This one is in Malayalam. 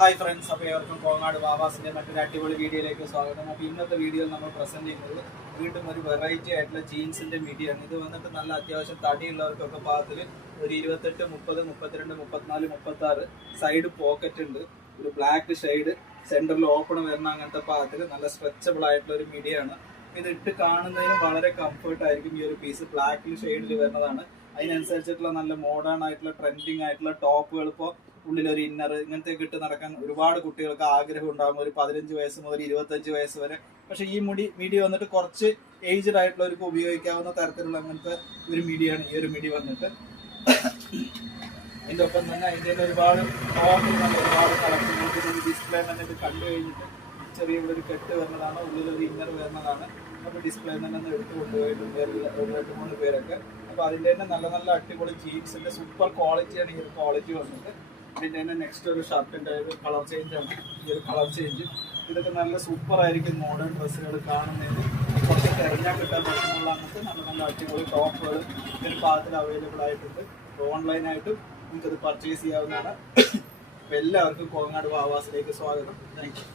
ഹായ് ഫ്രണ്ട്സ്, അപ്പോൾ ഏവർക്കും കോങ്ങാട് വാവാസിൻ്റെ മറ്റൊരു അടിപൊളി വീഡിയോയിലേക്ക് സ്വാഗതം. അപ്പോൾ ഇന്നത്തെ വീഡിയോയിൽ നമ്മൾ പ്രസൻറ്റ് ചെയ്യുന്നത് വീണ്ടും ഒരു വെറൈറ്റി ആയിട്ടുള്ള ജീൻസിൻ്റെ മിഡിയാണ്. ഇത് വന്നിട്ട് നല്ല അത്യാവശ്യം തടിയുള്ളവർക്കൊക്കെ പാകത്തിൽ ഒരു 28, 30, 32, 34, 36 സൈഡ് പോക്കറ്റ് ഉണ്ട്. ഒരു ബ്ലാക്ക് ഷെയ്ഡ് സെൻറ്ററിൽ ഓപ്പൺ വരുന്ന അങ്ങനത്തെ പാകത്തിൽ നല്ല സ്ട്രെച്ചബിൾ ആയിട്ടുള്ള ഒരു മിഡിയാണ്. ഇത് ഇട്ട് കാണുന്നതിന് വളരെ കംഫർട്ട് ആയിരിക്കും. ഈ ഒരു പീസ് ബ്ലാക്ക് ഷെയ്ഡിൽ വരുന്നതാണ്. അതിനനുസരിച്ചിട്ടുള്ള നല്ല മോഡേൺ ആയിട്ടുള്ള ട്രെൻഡിങ് ആയിട്ടുള്ള ടോപ്പുകൾ ഇപ്പോൾ ഉള്ളിലൊരു ഇന്നർ ഇങ്ങനത്തെ ഇട്ട് നടക്കാൻ ഒരുപാട് കുട്ടികൾക്ക് ആഗ്രഹം ഉണ്ടാകും, ഒരു 15 വയസ്സ് മുതൽ 25 വയസ്സ് വരെ. പക്ഷെ ഈ മിഡി വന്നിട്ട് കുറച്ച് ഏജ്ഡ് ആയിട്ടുള്ളവർക്ക് ഉപയോഗിക്കാവുന്ന തരത്തിലുള്ള അങ്ങനത്തെ ഒരു മിഡിയാണ് ഈ ഒരു മിഡി വന്നിട്ട്. അതിൻ്റെ ഒപ്പം തന്നെ അതിൻ്റെ ഒരുപാട് ഒരുപാട് കളക്ഷനുകൾക്ക് ഡിസ്പ്ലേ തന്നെ ഇത് കണ്ടു കഴിഞ്ഞിട്ട് ചെറിയ ഇവിടെ ഒരു കെട്ട് വരുന്നതാണ്, ഉള്ളിലൊരു ഇന്നർ വരുന്നതാണ്. അപ്പോൾ ഡിസ്പ്ലേ തന്നെ എടുത്ത് കൊണ്ടുപോയിട്ടുണ്ട് ഒരു 2-3 പേരൊക്കെ. അപ്പോൾ അതിൻ്റെ തന്നെ നല്ല നല്ല അടിപൊളി ജീൻസിൻ്റെ സൂപ്പർ ക്വാളിറ്റിയാണ് ഈ ഒരു ക്വാളിറ്റി വന്നിട്ട്. ഇതിൻ്റെ തന്നെ നെക്സ്റ്റ് ഒരു ഷർട്ടിൻ്റെ ഒരു കളർ ചേഞ്ചാണ്, ഈ ഒരു കളർ ചേഞ്ച്. ഇതൊക്കെ നല്ല സൂപ്പർ ആയിരിക്കും മോഡേൺ ഡ്രസ്സുകൾ കാണുന്നതിന്. കുറച്ച് തിരഞ്ഞാൽ കിട്ടാൻ പറ്റുന്നുള്ള അങ്ങനത്തെ നല്ല നല്ല അടിപൊളി ടോപ്പുകൾ ഇതിന് പാകത്തിൽ അവൈലബിൾ ആയിട്ടുണ്ട്. ഓൺലൈനായിട്ടും നമുക്കത് പർച്ചേസ് ചെയ്യാവുന്നതാണ്. അപ്പോൾ എല്ലാവർക്കും കോങ്ങാട് വാവാസിലേക്ക് സ്വാഗതം. Thank you.